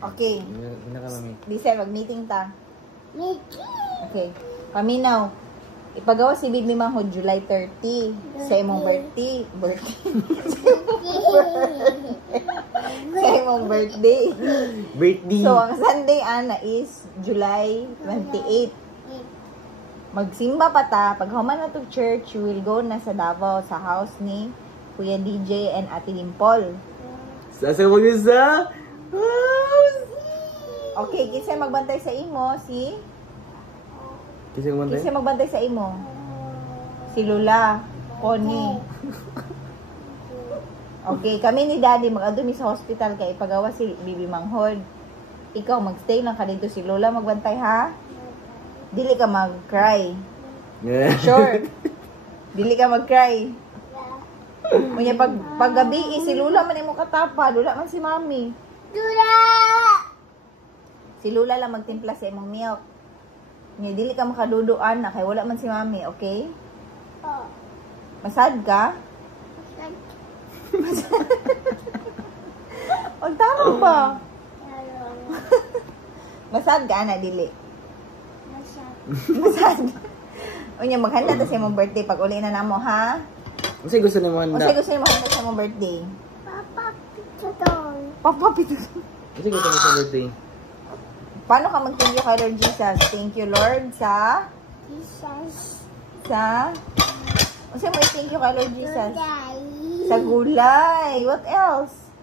Okay. Hindi ka mami. Lisa, mag-meeting ta. Meeting. Okay. Paminaw. Ipagawa si Bibi Manghod July 30. Sa imong birthday. Sa imong birthday. Birthday. So, ang Sunday, Ana, is July 28. Magsimba pa ta. Pag human na to church, you will go na sa Davao, sa house ni Kuya DJ and Ate Dimpol. Sasabog yun sa house. Okay, kasi magbantay sa imo, si... Kasi kumantay? Kasi magbantay sa imo. Si Lula, Connie. Okay, kami ni Daddy mag-adumi sa hospital kay ipagawa si Bibi Manghod. Ikaw magstay lang ka dito, si Lola magbantay ha. Dili ka mag-cry. Sure. Dili ka mag-cry. Unya pag gabi si Lula man imo katapa, Lula man si Mami. Lula. Si Lula lang magtimpla sa imong milk. Unya dili ka makaduduan na kay wala man si Mami, okay? Oh. Masad ka? O tama ba? Masad ka na dili. Masad. Unya maghanda ta sa imong birthday pag uli na namo ha. Kasi gusto ni mo handa. Kasi gusto mo handa sa imong birthday. Papa Pitutol. Papa Pitutol. Kasi gusto mo sa birthday. Paano ka mag-thank you kay Lord Jesus? Thank you Lord sa Jesus. Kasi mo thank you kay Lord Jesus. Gulay. Sa gulay. What else?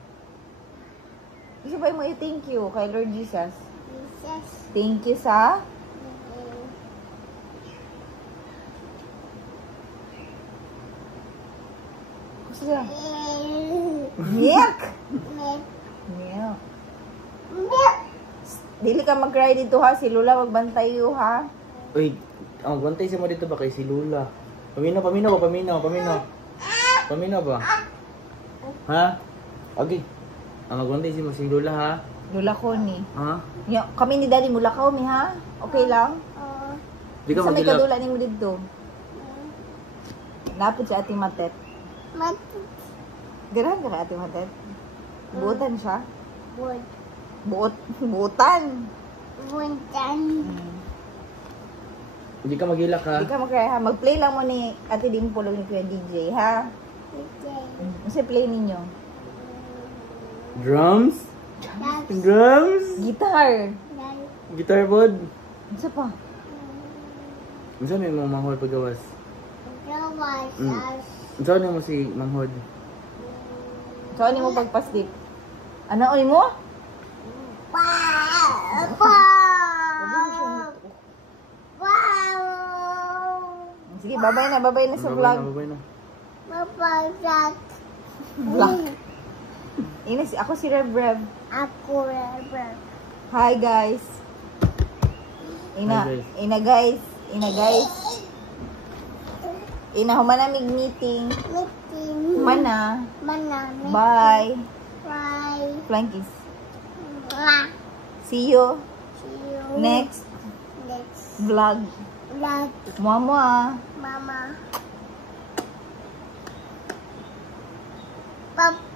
Kasi ba mo thank you kay Lord Jesus? Jesus. Thank you sa siya. Milk! Milk. Dili ka mag-cry dito ha. Si Lula magbantay yo ha. Uy, ang bantay siya mo dito ba kay si Lula? Paminaw ba? Ha? Okay. Ang magbantay siya mo si Lula ha? Lula ko ni. Ha? Kami ni Daddy Mulakaw mi ha. Okay lang? Di ka Sa may magilap. kadula ni mo dito. Napod si Ate Matet. Ganahan ka na Ate Matet? Buotan siya? Buotan. Buntan. Hindi ka magilak ha? Hindi ka mag-cry ha. Mag-play lang mo ni Ate Dimpolo ni Kuya DJ ha. Kasi play ninyo. Drums? Drums? Gitar. Guitar bod? Isa pa. Saan may mga manghod paggawas? Gawas. Saan mo si manghod? So, ano mo pagpaslit? Ano oy mo? Sige, babay na sa vlog. Babay na. Vlog. Ako si Rev. Ako, Rev. Hi guys. Hi, guys. Humanamig meeting. Humana. Bye. Flying kiss. See you next vlog. Mama. Papa.